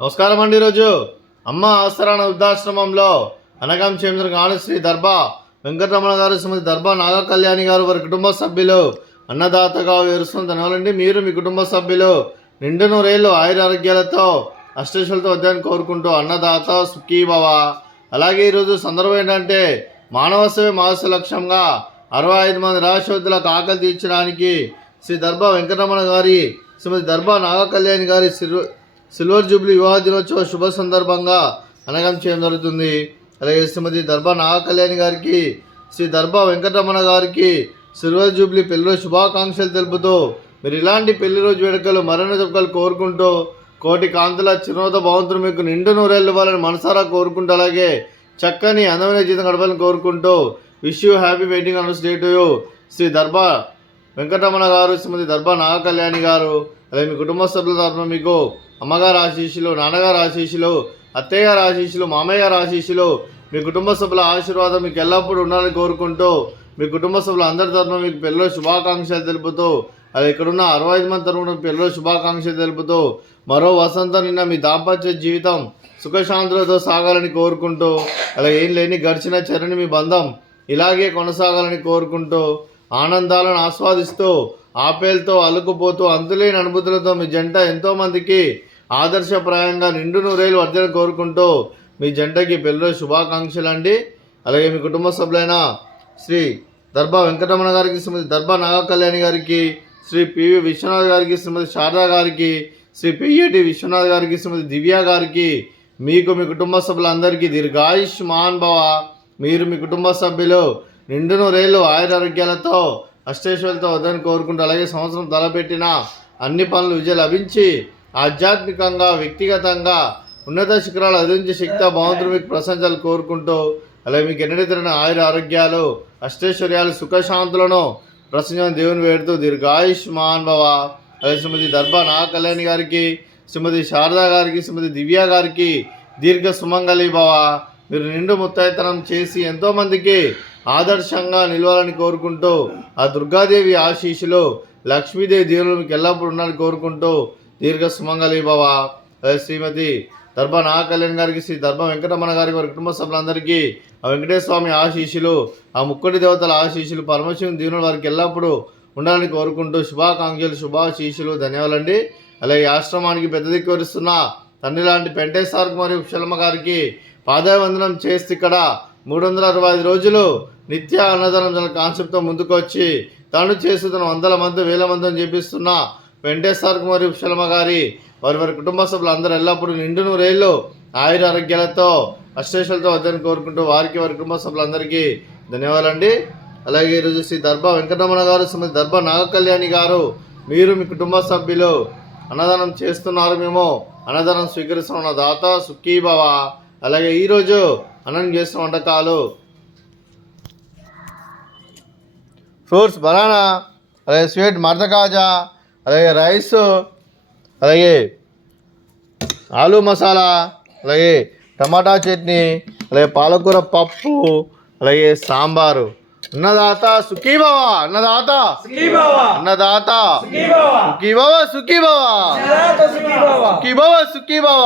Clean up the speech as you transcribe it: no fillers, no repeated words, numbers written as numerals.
నమస్కారం అండి. ఈరోజు అమ్మ ఆసరాన వృద్ధాశ్రమంలో అనగం చేంద్ర గాను శ్రీ దర్బా వెంకటరమణ గారు, శ్రీమతి దర్బా నాగ కళ్యాణి గారు, వారి కుటుంబ సభ్యులు అన్నదాతగా వేరుస్తున్న ధనవాలండి. మీరు మీ కుటుంబ సభ్యులు నిండు నూరేళ్ళు ఆయురారోగ్యాలతో అష్టేశ్వరులతో వద్దని కోరుకుంటూ అన్నదాత సుఖీభవ. అలాగే ఈరోజు సందర్భం ఏంటంటే మానవ సేవ మాస లక్ష్యంగా 65 మంది రాష్ట్రవద్దులకు ఆకలి తీర్చడానికి శ్రీ దర్బా వెంకటరమణ గారి, శ్రీమతి దర్బా నాగ కళ్యాణి గారి సిల్వర్ జూబ్లీ వివాహ దినోత్సవ శుభ సందర్భంగా అనగం చేయడం జరుగుతుంది. అలాగే శ్రీమతి దర్బా నాగ కళ్యాణి గారికి, శ్రీ దర్బా వెంకటరమణ గారికి సిల్వర్ జూబ్లీ పెళ్లి రోజు శుభాకాంక్షలు తెలుపుతూ మీరు ఇలాంటి పెళ్లి రోజు వేడుకలు మరిన్ని జరుపుకలు కోరుకుంటూ కోటి కాంతుల చిరునవ్వుతో భగవంతుడు మీకు నిండు నూరేళ్ళు ఇవ్వాలని మనసారా కోరుకుంటూ, అలాగే చక్కని అందమైన జీవితం గడపాలని కోరుకుంటూ wish you happy wedding anniversary to you Shri Darba Venkataramana గారు, శ్రీమతి దర్బా నాగ కళ్యాణి గారు. అలాగే మీ కుటుంబ సభ్యుల తరఫున మీకు అమ్మగారు ఆశీస్సులు, నాన్నగారు ఆశీస్సులు, అత్తయ్య గారు ఆశీస్సులు, మామయ్య గారు ఆశీస్సులు, మీ కుటుంబ సభ్యుల ఆశీర్వాదం మీకు ఎల్లప్పుడూ ఉండాలని కోరుకుంటూ మీ కుటుంబ సభ్యులు అందరి తరఫున మీకు పెళ్ళిలో శుభాకాంక్షలు తెలుపుతూ, అది ఇక్కడున్న 65 మంది తరఫున పెళ్ళిలో శుభాకాంక్షలు తెలుపుతూ మరో వసంతం నిన్న మీ దాంపత్య జీవితం సుఖశాంతులతో సాగాలని కోరుకుంటూ, అలా ఏం లేని గడిచిన చరణి మీ బంధం ఇలాగే కొనసాగాలని కోరుకుంటూ ఆనందాలను ఆస్వాదిస్తూ ఆపేలతో అలుకుపోతూ అంతులేని అనుభూతులతో మీ జంట ఎంతోమందికి ఆదర్శప్రాయంగా నిండు నూరేళ్ళు వర్ధన కోరుకుంటూ మీ జంటకి పెళ్ళిలో శుభాకాంక్షలు అండి. అలాగే మీ కుటుంబ సభ్యులైన శ్రీ దర్బా వెంకటరమణ గారికి, శ్రీమతి దర్బా నాగ కళ్యాణి గారికి, శ్రీ పివి విశ్వనాథ్ గారికి, శ్రీమతి శారదా గారికి, శ్రీ పిఏటి విశ్వనాథ్ గారికి, శ్రీమతి దివ్య గారికి, మీకు మీ కుటుంబ సభ్యులందరికీ దీర్ఘాయుష్మాన్ భవ. మీరు మీ కుటుంబ సభ్యులు నిండు నూరేళ్ళు ఆయురారోగ్యాలతో అష్టేశ్వరులతో వద్దని కోరుకుంటూ, అలాగే సంవత్సరం తలపెట్టిన అన్ని పనులు విజయం లభించి ఆధ్యాత్మికంగా వ్యక్తిగతంగా ఉన్నత శిఖరాలు అధించే శక్తి భగవంతుడు మీకు ప్రశంసలు కోరుకుంటూ, అలాగే మీకు ఎన్నడూ తిరిగిన ఆయుర ఆరోగ్యాలు అష్టైశ్వర్యాలు సుఖశాంతులను ప్రసంగం దేవుని వేడుతూ దీర్ఘాయుష్మాన్ భవ. అలాగే శ్రీమతి దర్బా నాగ కళ్యాణి గారికి, శ్రీమతి శారదా గారికి, శ్రీమతి దివ్య గారికి దీర్ఘ సుమంగళి భవ. మీరు నిండు ముత్తైతనం చేసి ఎంతోమందికి ఆదర్శంగా నిలవాలని కోరుకుంటూ ఆ దుర్గాదేవి ఆశీస్సులు లక్ష్మీదేవి దేవులు మీకు ఎల్లప్పుడూ ఉండాలని కోరుకుంటూ దీర్ఘ సుమంగళి భవ. శ్రీమతి దర్బా నాగ కళ్యాణ్ గారికి, శ్రీ దర్బా వెంకటరమణ గారికి, వారి కుటుంబ సభ్యులందరికీ ఆ వెంకటేశ్వర స్వామి ఆశీస్సులు, ఆ ముక్కోటి దేవతల ఆశీస్సులు, పరమశివుని దీవులు వారికి ఎల్లప్పుడూ ఉండాలని కోరుకుంటూ శుభాకాంక్షలు, శుభాశీస్సులు, ధన్యవాదాలండి. అలాగే ఆశ్రమానికి పెద్ద దిక్కు వరిస్తున్న తండ్రి లాంటి పెంటేశ్వర్ మరియు శర్మ గారికి పాదావందనం చేస్తే ఇక్కడ 365 రోజులు నిత్య అన్నదానం కాన్సెప్ట్తో ముందుకు వచ్చి తాను చేస్తున్న వందల మంది వేల మందిని చేపిస్తున్న వెంకటేశ్వర మరియు శర్మ గారి, వారి కుటుంబ సభ్యులు అందరూ ఎల్లప్పుడూ నిండు నూరేళ్ళు ఆయుర ఆరోగ్యాలతో అష్టేశ్వరులతో వద్దని కోరుకుంటూ వారికి, వారి కుటుంబ సభ్యులందరికీ ధన్యవాదాలండి. అలాగే ఈరోజు శ్రీ దర్బా వెంకటరమణ గారు, శ్రీమతి దర్బా నాగ కళ్యాణి గారు, మీరు మీ కుటుంబ సభ్యులు అన్నదానం చేస్తున్నారు, మేము అన్నదానం స్వీకరిస్తున్న దాత సుఖీభవ. అలాగే ఈరోజు అన్నం చేసిన వంటకాలు ఫ్రూట్స్ బనానా, అలాగే స్వీట్ మర్దకాజా, అలాగే రైస్, అలాగే ఆలూ మసాలా, అలాగే టమాటా చట్నీ, అలాగే పాలకూర పప్పు, అలాగే సాంబారు. అన్నదాత సుఖీభవ, అన్నదాత అన్నదాత సుఖీభవ, సుఖీభవ సుఖీభవ సుఖీభవ.